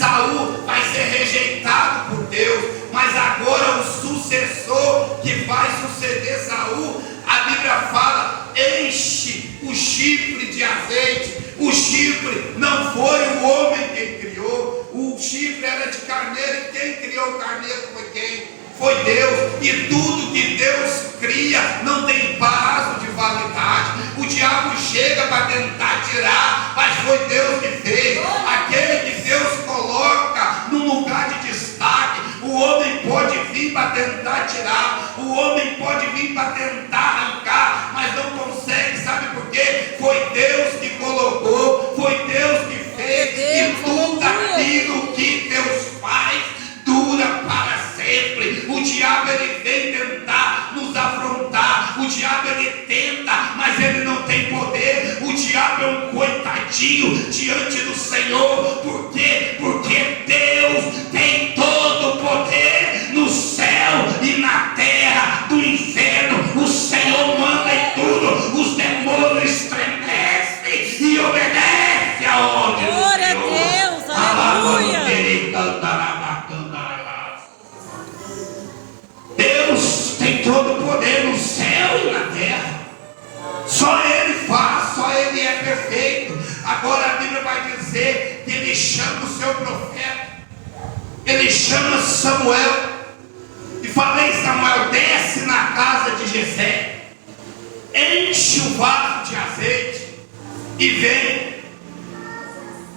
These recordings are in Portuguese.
Saul vai ser rejeitado por Deus, mas agora o sucessor que vai suceder Saul, a Bíblia fala, enche o chifre de azeite. O chifre não foi o homem quem criou, o chifre era de carneiro, e quem criou o carneiro foi quem? Foi Deus. E tudo que Deus cria não tem prazo de validade. O diabo chega para tentar tirar, mas foi Deus que fez. Aquele que Deus coloca num lugar de destaque, o homem pode vir para tentar tirar, o homem pode vir para tentar arrancar, mas não consegue. Sabe por quê? Foi Deus que colocou, foi Deus que fez, e tudo aquilo que Deus faz dura para sempre. O diabo ele vem tentar nos afrontar, o diabo ele tenta, mas ele não tem poder. O diabo é um coitadinho diante do Senhor. Por quê? Porque Deus tem todo o poder no céu e na terra. Do inferno o Senhor manda em tudo, os demônios estremecem e obedecem a ordem do Glória a Senhor. Deus, aleluia. Deus tem todo o poder no céu e na terra. Só Ele faz, só Ele é perfeito. Agora a Bíblia vai dizer que Ele chama o seu profeta, Ele chama Samuel e fala: ei Samuel, desce na casa de Jessé, enche o vaso de azeite e vem.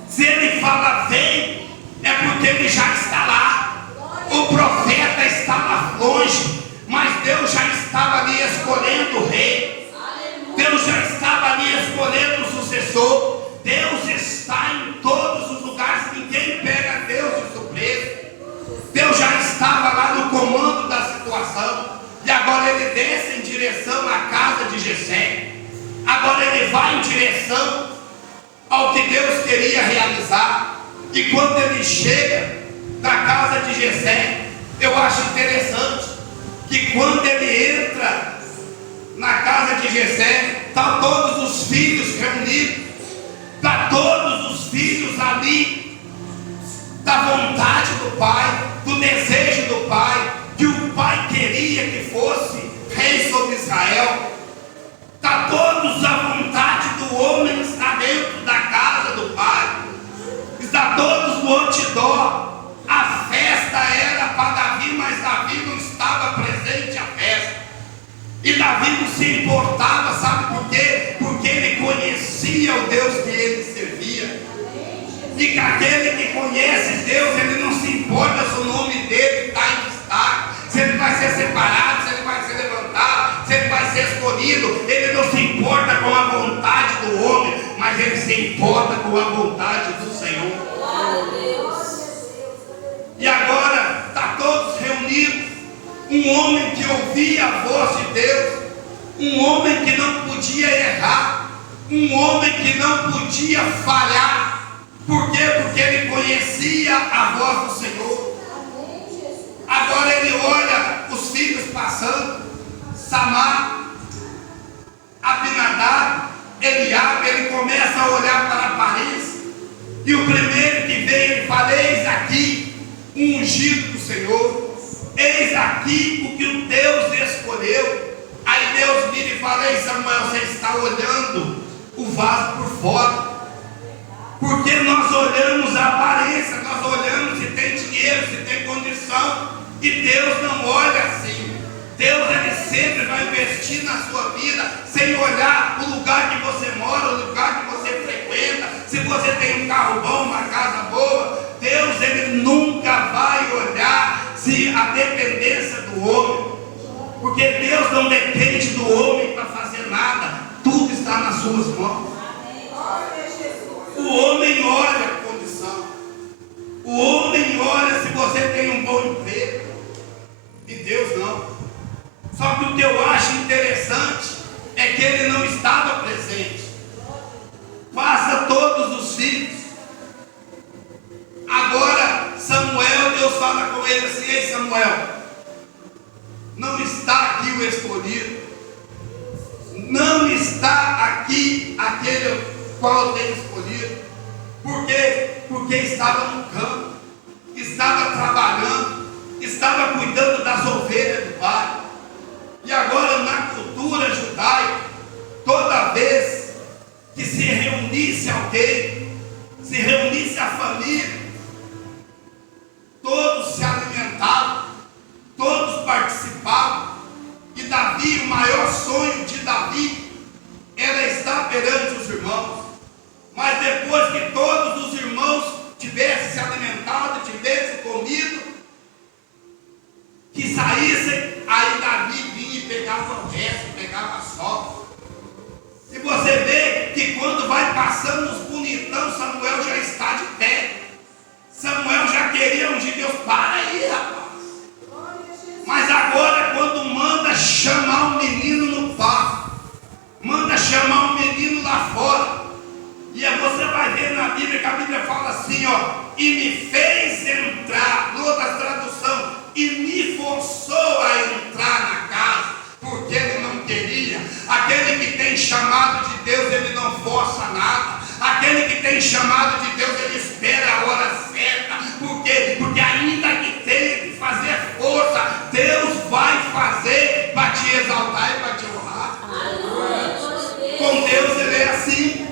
Se Ele fala vem, é porque Ele já está lá. O profeta estava longe, mas Deus já estava ali escolhendo o rei. Deus já estava ali escolhendo o sucessor. Deus está em todos os lugares, ninguém pega Deus de surpresa. Deus já estava lá no comando da situação, e agora ele desce em direção à casa de Jessé. Agora ele vai em direção ao que Deus queria realizar. E quando ele chega na casa de Jessé, eu acho interessante que quando ele entra na casa de Jessé, está todos os filhos reunidos, está todos os filhos ali, da vontade do pai, do desejo do pai, que o pai queria que fosse rei sobre Israel. Está todos à vontade do homem, está dentro da casa do pai, está todos no outdoor. A festa era para Davi, mas Davi não estava presente à festa. E Davi não se importava, sabe por quê? Porque ele conhecia o Deus que ele servia. E que aquele que conhece Deus, ele não se importa se o nome dele está em destaque, se ele vai ser separado, se ele vai ser levantado, se ele vai ser escolhido. Ele não se importa com a vontade do homem, mas ele se importa com a vontade do Senhor. E agora está todos reunidos, um homem que ouvia a voz de Deus, um homem que não podia errar, um homem que não podia falhar. Por quê? Porque ele conhecia a voz do Senhor. Agora ele olha os filhos passando, Samar, Abinadab, Eliabe. Ele começa a olhar para a aparência, e o primeiro que vem, ele fala: eis aqui o ungido do Senhor, eis aqui o que o Deus escolheu. Aí Deus vira e fala: ei Samuel, você está olhando o vaso por fora, porque nós olhamos a aparência, nós olhamos se tem dinheiro, se tem condição, e Deus não olha assim. Deus ele sempre vai investir na sua vida sem olhar o lugar que você mora, o lugar que você frequenta, se você tem um carro bom, uma casa boa. Deus ele nunca vai olhar se a dependência do homem, porque Deus não depende do homem para fazer nada, tudo está nas suas mãos. O homem olha a condição, o homem olha se você tem um bom emprego, e Deus não. Só que o que eu acho interessante é que ele não estava presente. Passa todos os filhos. Agora Samuel, Deus fala com ele assim: ei Samuel, não está aqui o escolhido, não está aqui aquele qual eu tenho escolhido. Por quê? Porque estava no campo. cuidando das ovelhas do pai. E agora, na cultura judaica, toda vez que se reunisse alguém, se reunisse a família, todos se alimentavam, todos participavam. E Davi, o maior sonho de Davi era estar perante os irmãos. Mas depois que todos os irmãos tivessem se alimentado, tivessem comido, que saíssem, aí Davi vinha e pegava o resto, pegava a sobra. E você vê que quando vai passando os bonitão, Samuel já está de pé. Samuel já queria ungir Deus. Para aí, rapaz. Mas agora, quando manda chamar o menino no pasto, manda chamar o menino lá fora, e aí você vai ver na Bíblia que a Bíblia fala assim, ó, e me fez entrar, outra tradução, e me forçou a entrar na casa, porque ele não queria. Aquele que tem chamado de Deus, ele não força nada. Aquele que tem chamado de Deus, ele espera a hora certa. Por quê? Porque ainda que tenha que fazer força, Deus vai fazer para te exaltar e para te honrar. Com Deus ele é assim.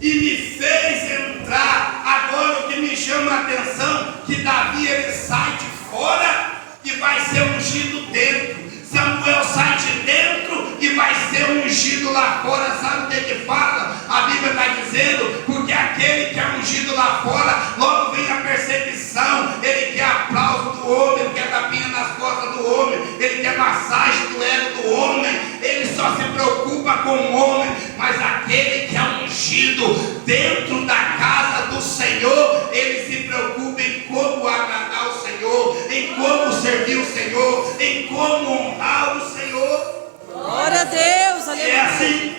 E me fez entrar. Agora o que me chama a atenção, que Davi ele sai de fora e vai ser ungido dentro. Samuel sai de dentro e vai ser ungido lá fora. Sabe o que fala? A Bíblia está dizendo, porque aquele que é ungido lá fora, logo vem a perseguição. Ele quer aplauso do homem, ele quer tapinha nas costas do homem, ele quer massagem do ego do homem, ele só se preocupa com o homem. Mas aquele que é ungido dentro da casa do Senhor, ele se preocupa em como agradar o Senhor, em como servir o Senhor, em como honrar o Senhor. Glória a Deus, aleluia. É assim.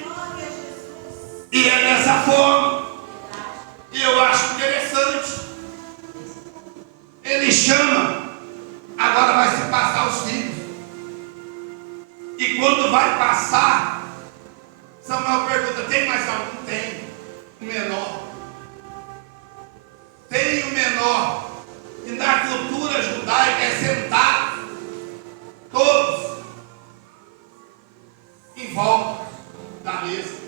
E é dessa forma. E eu acho interessante. Ele chama. Agora vai se passar os filhos. E quando vai passar, Samuel pergunta, tem mais algum? Tem. O menor. Tem o menor. E na cultura judaica é sentado. Todos em volta da mesa.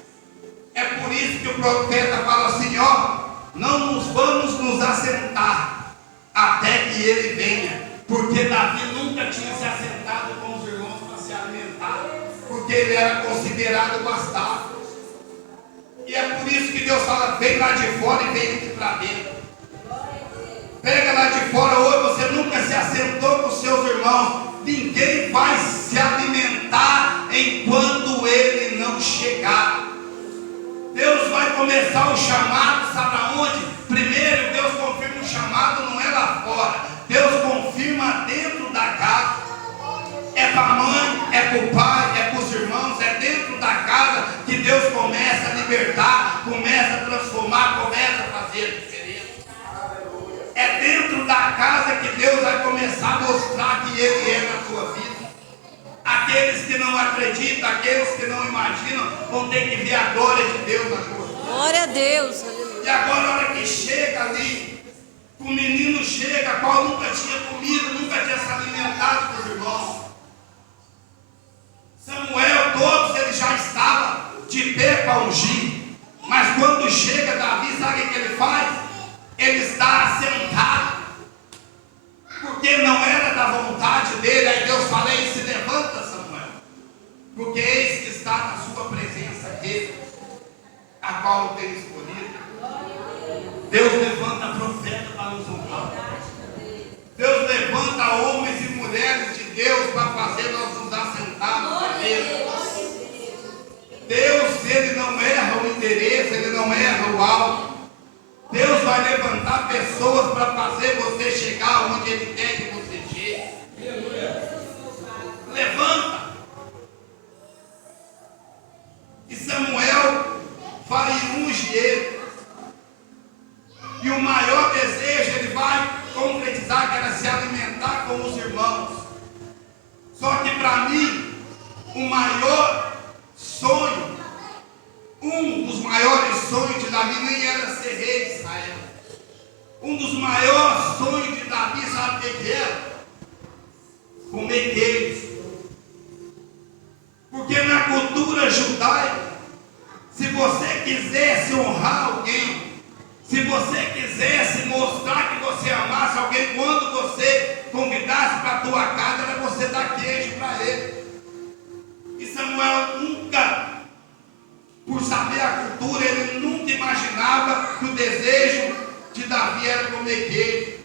É por isso que o profeta fala assim, ó, não nos vamos nos assentar até que ele venha, porque Davi nunca tinha se assentado com os irmãos para se alimentar, porque ele era considerado bastardo. E é por isso que Deus fala, vem lá de fora e vem aqui para dentro. Pega lá de fora, hoje você nunca se assentou com os seus irmãos. Ninguém vai se alimentar enquanto ele não chegar. Deus vai começar o chamado, sabe aonde? Primeiro Deus confirma o chamado, não é lá fora. Deus confirma dentro da casa. É para a mãe, é para o pai, é para os irmãos, é dentro da casa que Deus começa a libertar, começa a transformar, começa a fazer a diferença. É dentro da casa que Deus vai começar a mostrar que Ele é na tua vida. Aqueles que não acreditam, aqueles que não imaginam, vão ter que ver a glória de Deus na tua vida. Glória a Deus. E agora, a hora que chega ali, o menino chega, qual nunca tinha comido, nunca tinha se alimentado com os irmãos. Samuel, todos ele já estava de pé para ungir. Mas quando chega Davi, sabe o que ele faz? Ele está assentado. Porque não era da vontade dele. Aí Deus fala, e se levanta, Samuel. Porque eis que está na sua presença aquele a qual eu tenho escolhido. Deus levanta profeta para nos honrar. Deus levanta homens e mulheres de Deus para fazer nós nos assentarmos na mesa. Deus, ele não erra o endereço, ele não erra o alvo. Deus vai levantar pessoas para fazer você chegar onde ele quer que você chegue. Levanta. E Samuel vai e unge ele. E o maior desejo ele vai concretizar, que era se alimentar com os irmãos. Só que para mim, o maior sonho, um dos maiores sonhos de Davi nem era ser rei de Israel. Um dos maiores sonhos de Davi, sabe o que era? comer queijo. Porque na cultura judaica, se você quisesse honrar alguém, se você quisesse mostrar que você amasse alguém, quando você convidasse para a tua casa, era você dar queijo para ele. E Samuel nunca, por saber a cultura, ele nunca imaginava que o desejo de Davi era comer queijo.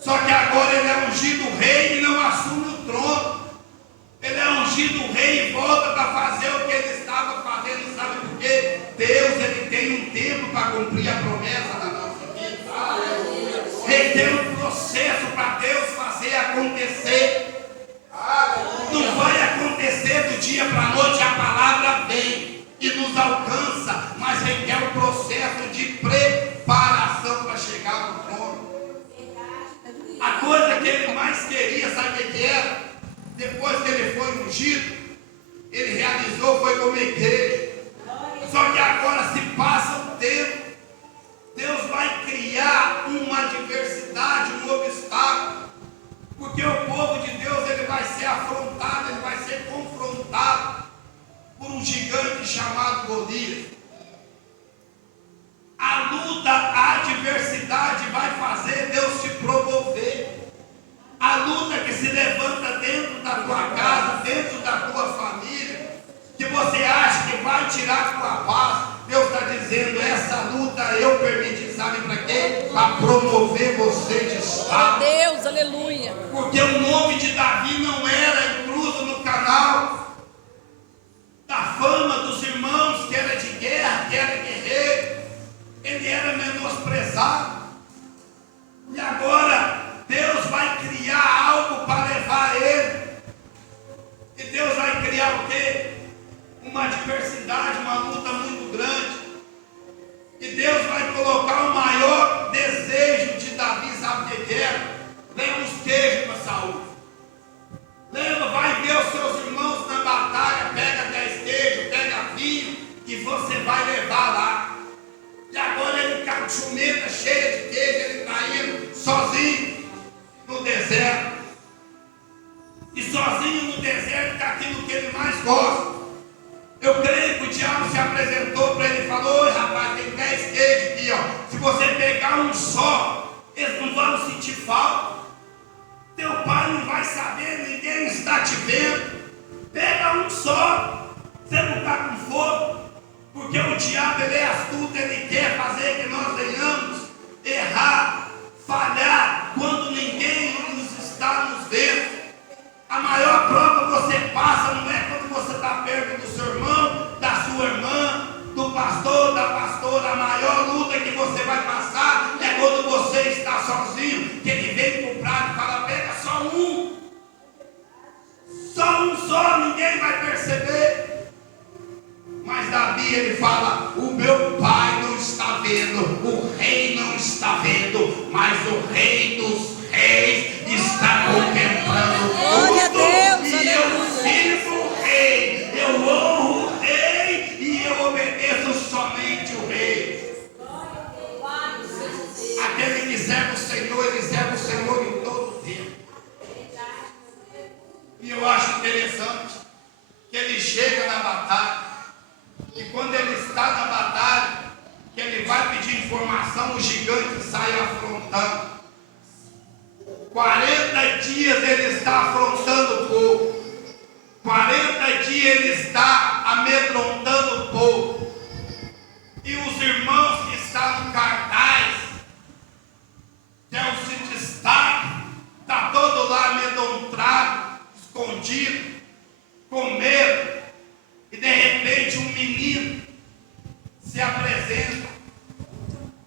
Só que agora ele é ungido rei e não assume o trono. Ele é ungido rei e volta para fazer o que ele estava fazendo. Sabe por quê? Deus, ele tem um tempo para cumprir a promessa da nossa vida. Ele tem um processo para Deus fazer acontecer. Não vai acontecer do dia para a noite. A palavra vem e nos alcança, mas requer um processo de preparação para chegar no trono. A coisa que ele mais queria, sabe o que era? Depois que ele foi ungido, ele realizou, foi comer queijo. Só que agora se passa o tempo, Deus vai criar uma adversidade, um obstáculo. Porque o povo de Deus, ele vai ser afrontado, ele vai ser confrontado por um gigante chamado Golias. A luta, a adversidade vai fazer Deus te promover. A luta que se levanta dentro da tua casa, dentro da tua família, que você acha que vai tirar a tua paz, Deus está dizendo, essa luta eu permiti, sabe para quê? Para promover você de estado. Deus, aleluia. Porque o nome de Davi não era incluso no canal da fama dos irmãos, que era de guerra, que era guerreiro. Ele era menosprezado. E agora Deus vai criar algo para levar ele. E Deus vai criar o quê? Uma adversidade, uma luta muito grande. E Deus vai colocar o maior desejo de Davi, sabe o que era? Leva os queijos para Saúl. Leva, vai ver os seus irmãos na batalha, pega 10 queijos, pega vinho, e você vai levar lá. E agora ele com a chumeta cheia de queijo, ele está indo sozinho no deserto. E sozinho no deserto, com aquilo que ele mais gosta. Eu creio que o diabo se apresentou para ele e falou: oi rapaz, tem 10 queijos aqui, ó. Se você pegar um só, eles não vão sentir falta. Teu pai não vai saber, ninguém está te vendo. Pega um só, você não está com fogo. Porque o diabo, ele é astuto, ele quer fazer que nós venhamos errar, falhar, quando ninguém nos está nos vendo. A maior prova você passa não é quando você está perto do seu irmão, da sua irmã, do pastor, da pastora. A maior luta que você vai passar é quando você está sozinho, que ele vem com o prato e fala: pega só um. Só um só, ninguém vai perceber. Mas Davi, ele fala: o meu pai não está vendo, o rei não está vendo, mas o rei dos reis está contemplando Glória a tudo. Deus, E eu sirvo o rei, eu honro o rei e eu obedeço somente o rei. Aquele que serve o Senhor, ele serve o Senhor em todo o tempo. E eu acho interessante que ele chega na batalha. E quando ele está na batalha, que ele vai pedir informação, o gigante sai afrontando. 40 dias ele está afrontando o povo. 40 dias ele está amedrontando o povo. E os irmãos que estão no cartaz, que é o se destaque, está todo lá amedrontado, escondido, com medo. E de repente um menino se apresenta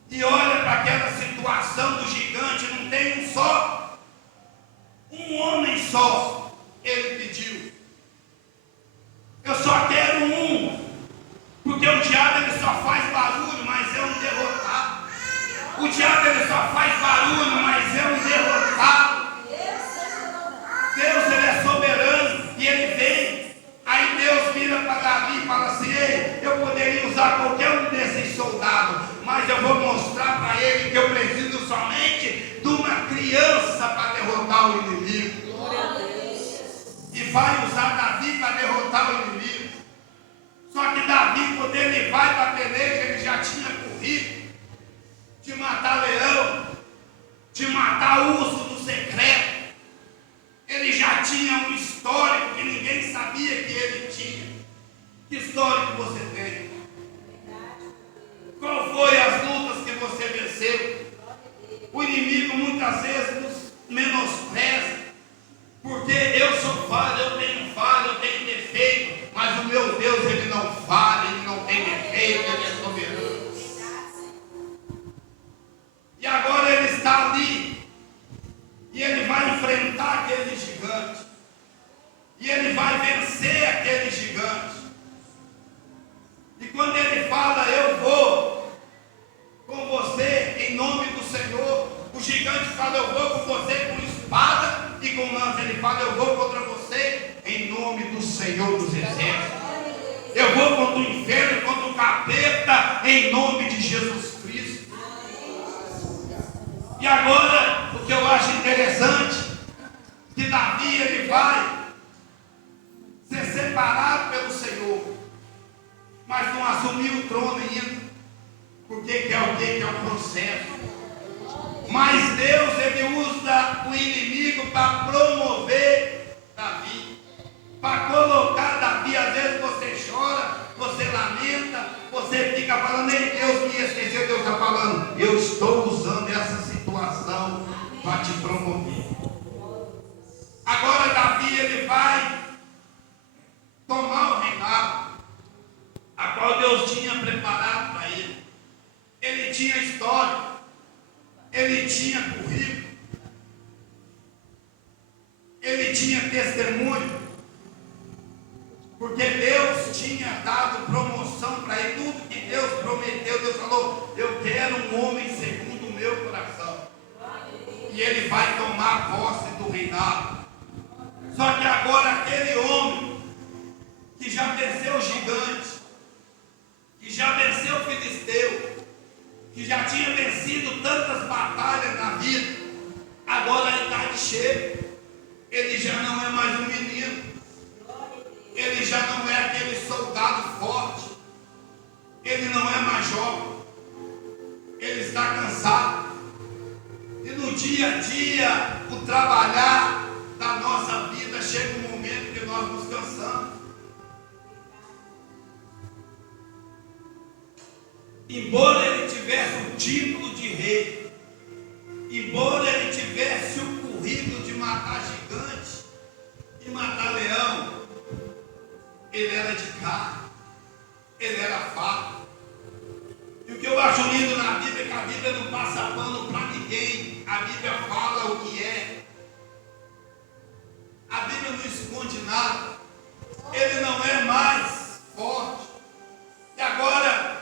e olha para aquela situação do gigante. Não tem um só, um homem só. Ele pediu: eu só quero um, porque o diabo ele só faz barulho, mas é um derrotado. O diabo ele só faz barulho, mas é um derrotado. Deus, ele é soberano e ele vem. Aí Deus vira para Davi e fala assim: ei, eu poderia usar qualquer um desses soldados, mas eu vou mostrar para ele que eu preciso somente de uma criança para derrotar o inimigo. vai usar Davi para derrotar o inimigo. Só que Davi, quando ele vai para a peleja, ele já tinha corrido de matar leão, de matar urso do secreto. Ele já tinha um histórico que ninguém sabia que ele tinha. Que histórico você tem? Qual foi as lutas que você venceu? O inimigo muitas vezes nos menospreza, porque eu sou falho, eu tenho defeito, mas o meu Deus, ele não falha, ele não tem defeito, ele é soberano. E agora ele está ali, e ele vai enfrentar aquele gigante, e ele vai vencer aquele gigante. E quando ele fala, eu vou com você em nome do Senhor, o gigante fala, eu vou com você com espada e com lança. Ele fala, eu vou contra você em nome do Senhor dos Exércitos. Eu vou contra o inferno, contra o capeta em nome de Jesus Cristo. E agora, o que eu acho interessante, que Davi, ele vai ser separado pelo Senhor, mas não assumiu o trono ainda, porque que é o que? Que é o processo. Mas Deus, ele usa o inimigo para promover Davi, para colocar Davi. Às vezes você chora, você lamenta, você fica falando, nem Deus me esqueceu. Deus está falando, eu estou usando essa situação para te promover. Agora Davi, ele vai tomar o reinado, a qual Deus tinha preparado para ele. Ele tinha história, ele tinha currículo, ele tinha testemunho, porque Deus tinha dado promoção para ele. Tudo que Deus prometeu, Deus falou, eu quero um homem segundo o meu coração. E ele vai tomar posse do reinado. Só que agora aquele homem que já venceu o gigante, que já venceu o filisteu, que já tinha vencido tantas batalhas na vida, agora a idade chega, ele já não é mais um menino, ele já não é aquele soldado forte, ele não é mais jovem, ele está cansado. E no dia a dia, o trabalhar da nossa vida, chega um momento que nós nos cansamos. Embora ele tivesse o título de rei, embora ele tivesse o currículo de matar gigante e matar leão, ele era de carne, ele era fato. E o que eu acho lindo na Bíblia é que a Bíblia não passa pano para ninguém, a Bíblia fala o que é, a Bíblia não esconde nada. Ele não é mais forte. E agora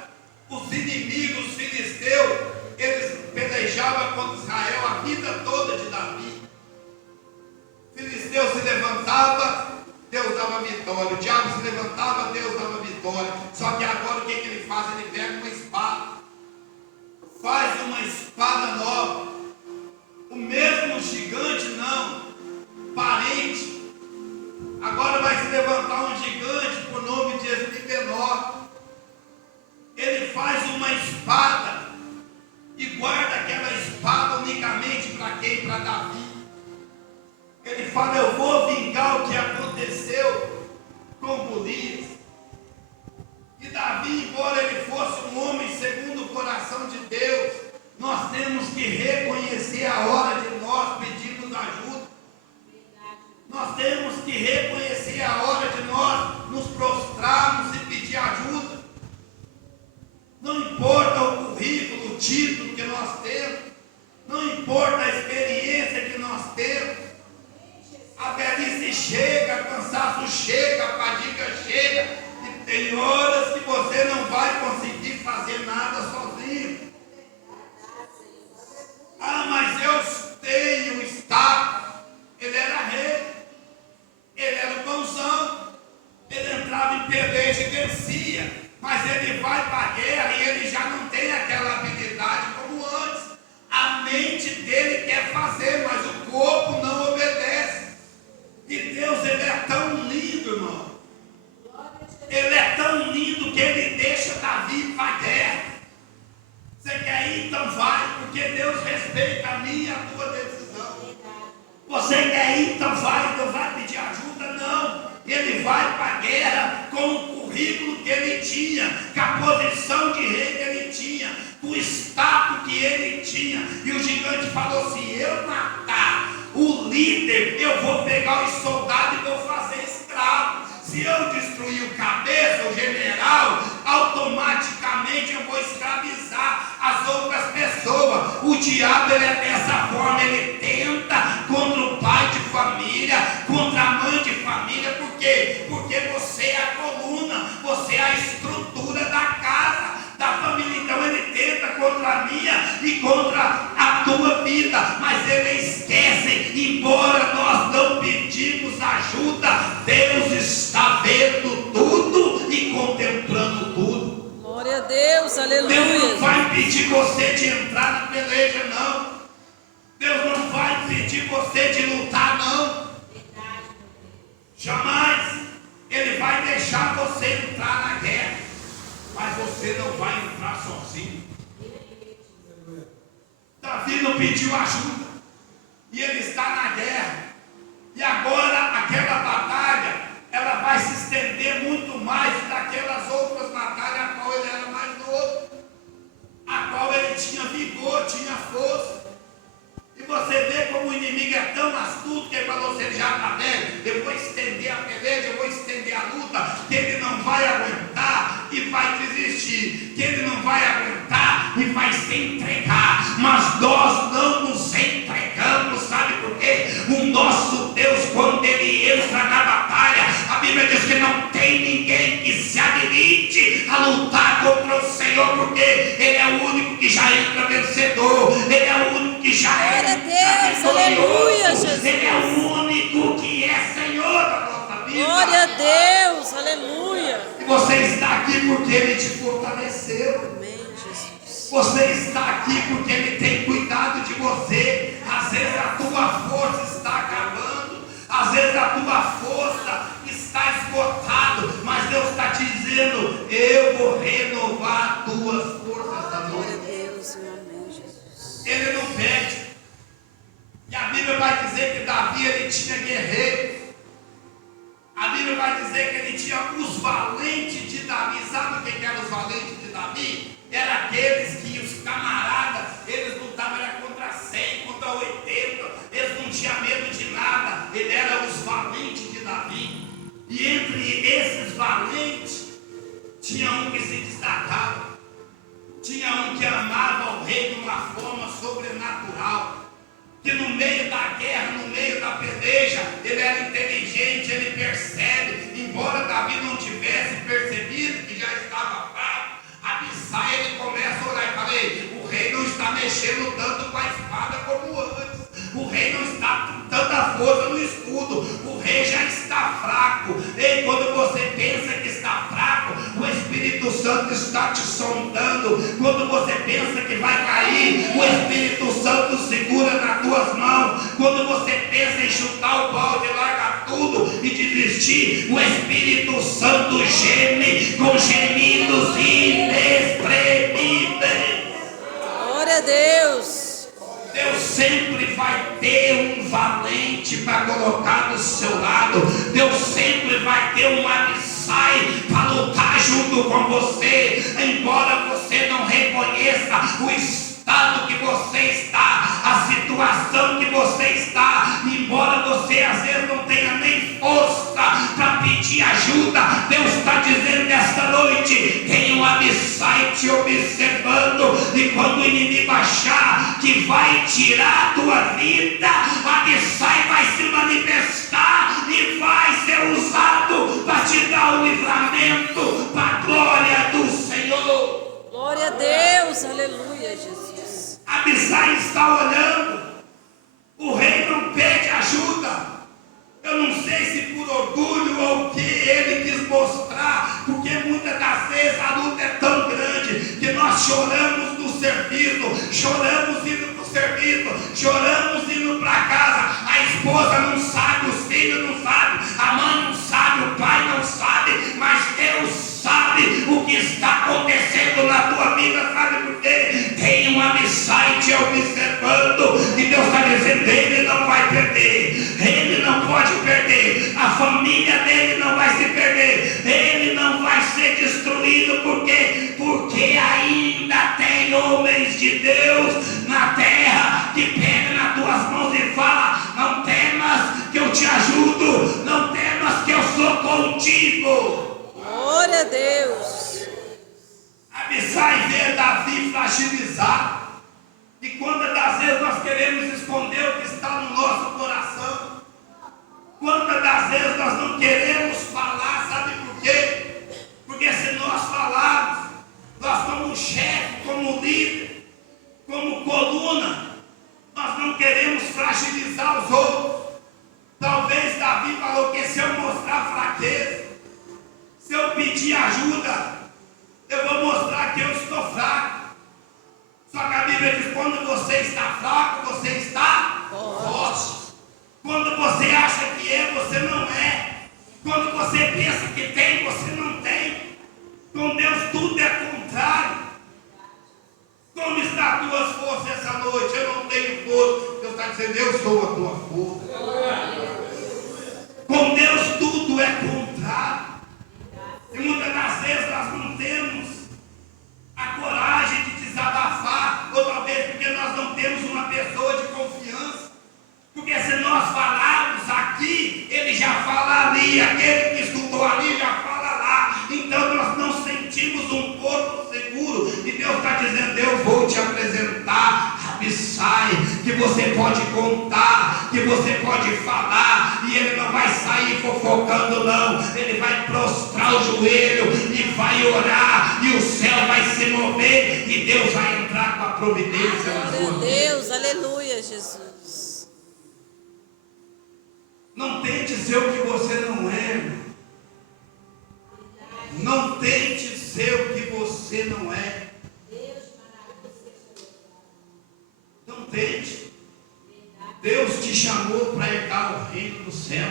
os inimigos filisteus, eles pelejavam contra Israel a vida toda de Davi. Filisteu se levantava, Deus dava vitória. O diabo se levantava, Deus dava vitória. Só que agora o que ele faz? Ele pega uma espada, faz uma espada nova. O mesmo gigante não, parente. Agora vai se levantar um gigante por nome de Esmibenó. Ele faz uma espada e guarda aquela espada unicamente para quem? Para Davi. Ele fala, eu vou vingar o que aconteceu com Golias. E Davi, embora ele fosse um homem segundo o coração de Deus, nós temos que reconhecer a hora de nós pedirmos ajuda. Nós temos que reconhecer a hora de nós nos prostrarmos e pedir ajuda. Não importa o currículo, o título que nós temos, não importa a experiência que nós temos, a velhice chega, cansaço chega, a fadiga chega, e tem horas que você não vai conseguir fazer nada sozinho. Ah, mas minha e a tua decisão. Você quer ir, então vai, não vai pedir ajuda, não. Ele vai para a guerra com o currículo que ele tinha, com a posição de rei que ele tinha, com o status que ele tinha. E o gigante falou: se eu matar o líder, eu vou pegar os soldados e vou fazer escravo. Se eu destruir o cabeça, o general, automaticamente eu vou escravizar as outras pessoas. O diabo, ele é dessa forma, ele tenta contra o pai de família, contra a mãe de família. Por quê? Porque você é a coluna, você é a estrutura da casa, da família. Então ele tenta contra a minha e contra a tua vida, mas ele esquece, embora nós não pedimos ajuda, Deus está vendo tudo e contemplando tudo. Glória a Deus, aleluia. Deus não vai pedir você de entrar na peleja, não. Deus não vai pedir você de lutar, não. Jamais. Ele vai deixar você entrar na guerra, mas você não vai entrar sozinho. Davi não pediu ajuda e ele está na guerra. E agora aquela batalha, ela vai se estender muito mais daquelas outras batalhas a qual ele era mais novo, a qual ele tinha vigor, tinha força. E você vê como o inimigo é tão astuto que ele falou: se ele já está velho, eu vou estender a peleja, eu vou estender a luta, que ele não vai aguentar e vai desistir, que ele não vai aguentar e vai se entregar. Mas nós não nos entregamos, sabe por quê? O nosso Deus, quando ele entra na batalha, a Bíblia diz que não tem ninguém que se habilite a lutar contra o Senhor, porque ele é o único que já entra vencedor, ele é o único que já é Deus, aleluia, Jesus. Ele é o único que é Senhor da nossa vida. Glória a Deus, aleluia. E você está aqui porque ele te fortaleceu. Amém, Jesus. Você está aqui porque ele tem cuidado de você. Às vezes a tua força está acabando, às vezes a tua força está esgotada, mas Deus está te dizendo: eu vou renovar as tuas forças da Glória a noite. Deus, amém, Jesus. Ele não perde. E a Bíblia vai dizer que Davi, ele tinha guerreiros. A Bíblia vai dizer que ele tinha os valentes de Davi. Sabe o que eram os valentes de Davi? Eram aqueles que os camaradas, eles lutavam era contra 100, contra 80. Eles não tinham medo de nada. Ele era os valentes de Davi. E entre esses valentes, tinha um que se destacava. Tinha um que amava o rei de uma forma sobrenatural. Que no meio da guerra, no meio da peleja, ele era inteligente, ele percebe. Embora Davi não tivesse percebido que já estava fraco, Abissai, ele começa a orar e falei: o rei não está mexendo tanto com a espada como antes. O rei não está com tanta força no escudo. O rei já está fraco. E quando você pensa que está fraco, o Espírito Santo está te sondando. Quando você pensa que vai cair, o Espírito Santo segura nas tuas mãos. Quando você pensa em chutar o balde, largar tudo e desistir, o Espírito Santo geme com gemidos inexprimíveis. Glória a Deus. Deus sempre vai ter um valente para colocar do seu lado. Deus sempre vai ter um Abissai para lutar junto com você. Embora você não reconheça o estado que você está, a situação que você está, embora você às vezes não tenha nem força para pedir ajuda, Deus está dizendo nesta noite: tem um Abissai te observando, e quando o inimigo achar que vai tirar a tua vida, o Abissai vai se manifestar e vai ser usado para te dar o livramento para a glória do Senhor. Glória a Deus, aleluia, Jesus. Abissai está olhando, o rei não pede ajuda. Eu não sei se por orgulho ou o que ele quis mostrar, porque muitas das vezes a luta é tão grande que nós choramos no serviço, choramos indo para o serviço, choramos indo para casa. A esposa não sabe, os filhos não sabem, a mãe não sabe, o pai não sabe, mas Deus sabe o que está acontecendo na tua vida. Sabe por quê? Tem um Abissai te observando, e ele não vai perder. Ele não pode perder. A família dele não vai se perder. Ele não vai ser destruído. Porque ainda tem homens de Deus na terra que pegam nas tuas mãos e falam: não temas que eu te ajudo. Não temas que eu sou contigo. Glória a Deus. Abissai vê Davi fragilizado. E quantas das vezes nós queremos esconder o que está no nosso coração? Quantas das vezes nós não queremos falar, sabe por quê? Porque se nós falarmos, nós como chefe, como líder, como coluna, nós não queremos fragilizar os outros. Talvez Davi falou que se eu mostrar fraqueza, se eu pedir ajuda, eu vou mostrar que eu estou fraco. Só que a Bíblia diz: quando você está fraco, você está forte. Quando você acha que é, você não é. Quando você pensa que tem, você não tem. Com Deus tudo é contrário. Como está as tuas forças essa noite? Eu não tenho força. Deus está dizendo: eu sou a tua força. Com Deus tudo é contrário. E muitas das vezes nós não temos a coragem de desabafar, outra vez porque nós não temos uma pessoa de confiança. Porque se nós falarmos aqui, ele já fala ali, aquele que estudou ali já fala lá. Então nós não sentimos um porto seguro. E Deus está dizendo: eu vou te apresentar Abissai, que você pode contar, que você pode falar, e ele não vai sair fofocando não. Ele vai prostrar o joelho e vai orar, e o céu vai se mover, e Deus vai entrar com a providência na sua vida. Deus, aleluia, Jesus. Não tente ser o que você não é, irmão. Não tente ser o que você não é. Não tente. Deus te chamou para herdar o reino do céu.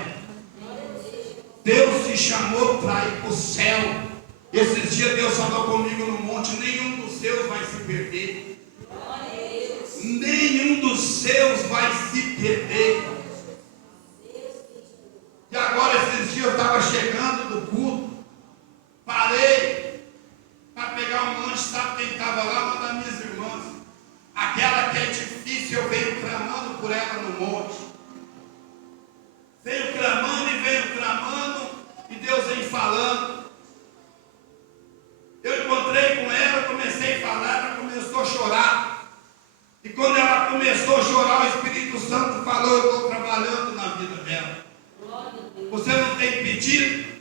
Deus te chamou para ir para o céu. Esses dias Deus falou comigo no monte: nenhum dos seus vai se perder. Nenhum dos seus vai se perder. E agora esses dias eu estava chegando do culto, parei para pegar um lanche. Sabe quem estava lá? Uma das minhas irmãs. Aquela que é difícil, eu venho clamando por ela no monte. Venho clamando, e Deus vem falando. Eu encontrei com ela, comecei a falar, ela começou a chorar. E quando ela começou a chorar, o Espírito Santo falou: eu estou trabalhando na vida dela. Você não tem pedido?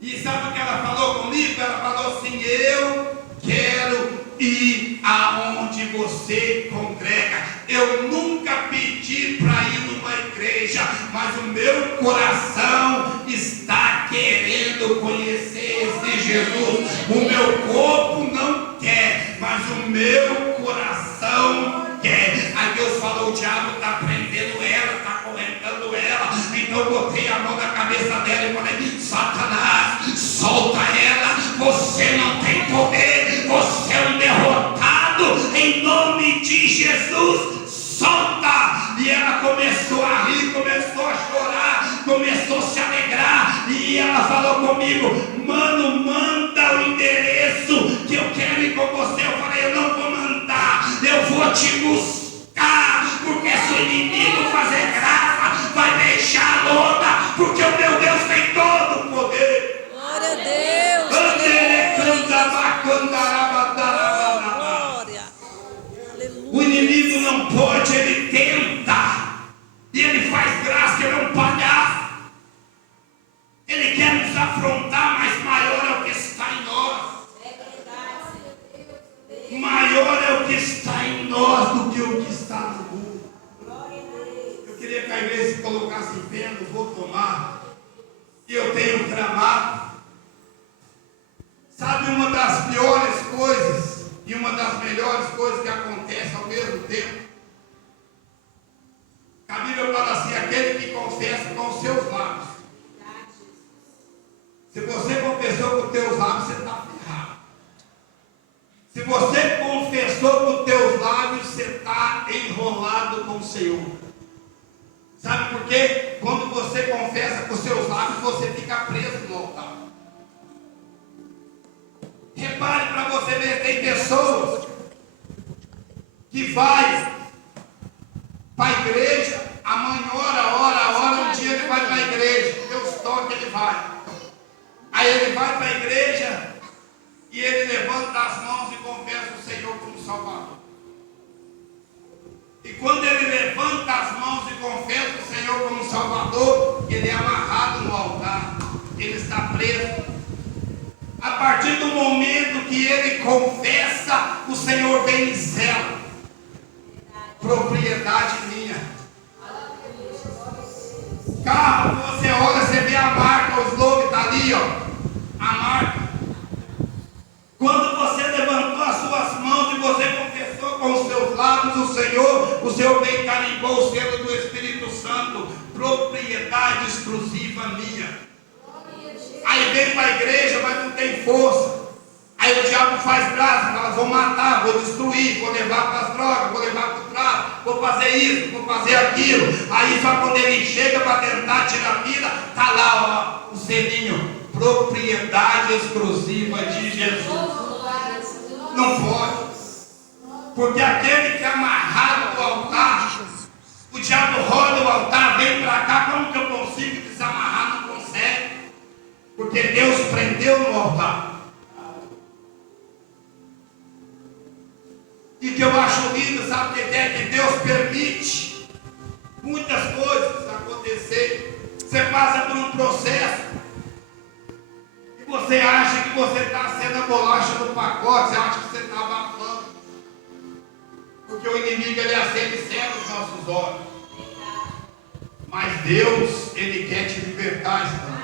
E sabe o que ela falou comigo? Ela falou assim: eu quero ir aonde você congrega. Eu nunca pedi para ir numa igreja, mas o meu coração está querendo conhecer esse Jesus. O meu corpo não quer, mas o meu coração quer. Aí Deus falou: o diabo está prendendo ela, está correntando ela. Então eu botei a mão na cabeça dela e falei: Satanás, solta ela. Você não tem poder. Você é um derrotado. Em nome de Jesus, solta. E ela começou a rir, começou a chorar, começou a se alegrar. E ela falou comigo: mano, manda o endereço que eu quero ir com você. Eu falei: eu não vou mandar, eu vou te buscar. Porque se o inimigo fazer graça, vai deixar a lona. Porque o meu Deus tem todo o poder. Glória a Deus. Glória. Aleluia. O inimigo não pode, ele tenta. E ele faz graça, ele é um palhaço. Ele quer nos afrontar, mas maior é o que está em nós. Maior é o que está em nós do que o que está no mundo. Eu queria que a igreja se colocasse em pé, não vou tomar. E eu tenho clamado. Sabe uma das piores coisas e uma das melhores coisas que acontece ao mesmo tempo? A Bíblia fala assim: aquele que confessa com os seus lábios. Se você confessou com os teus lábios, você está ferrado. Se você confessou com os teus lábios, você está enrolado com o Senhor. Sabe por quê? Quando você confessa com os seus lábios, você fica preso no altar. Repare para você ver, tem pessoas que vai para a igreja, amanhã ora, um dia ele vai para a igreja, Deus toca, ele vai. Aí ele vai para a igreja e ele levanta as mãos e confessa o Senhor como Salvador. E quando ele levanta as mãos e confessa o Senhor como Salvador, ele é amarrado no altar, ele está preso. A partir do momento que ele confessa, o Senhor vem e zela. Propriedade minha. Carro que você olha, você vê a marca, o slogan está ali, ó. A marca. Quando você levantou as suas mãos e você confessou com os seus lábios o Senhor vem e carimbou o selo do Espírito Santo. Propriedade exclusiva minha. Aí vem para a igreja, mas não tem força. Aí o diabo faz graça, fala, vou matar, vou destruir, vou levar para as drogas, vou levar para o tráfico, vou fazer isso, vou fazer aquilo. Aí só quando ele chega para tentar tirar a vida, está lá ó, o selinho, propriedade exclusiva de Jesus. Não pode. Porque aquele que é amarrado no altar, o diabo roda o altar, vem para cá, como que eu consigo desamarrar? Não consegue. Porque Deus prendeu no altar. E que eu acho lindo, sabe o que é? Que Deus permite muitas coisas acontecer. Você passa por um processo e você acha que você está sendo a bolacha do pacote, você acha que você está abafando. Porque o inimigo ele acende cega os nossos olhos. Mas Deus, ele quer te libertar esta noite.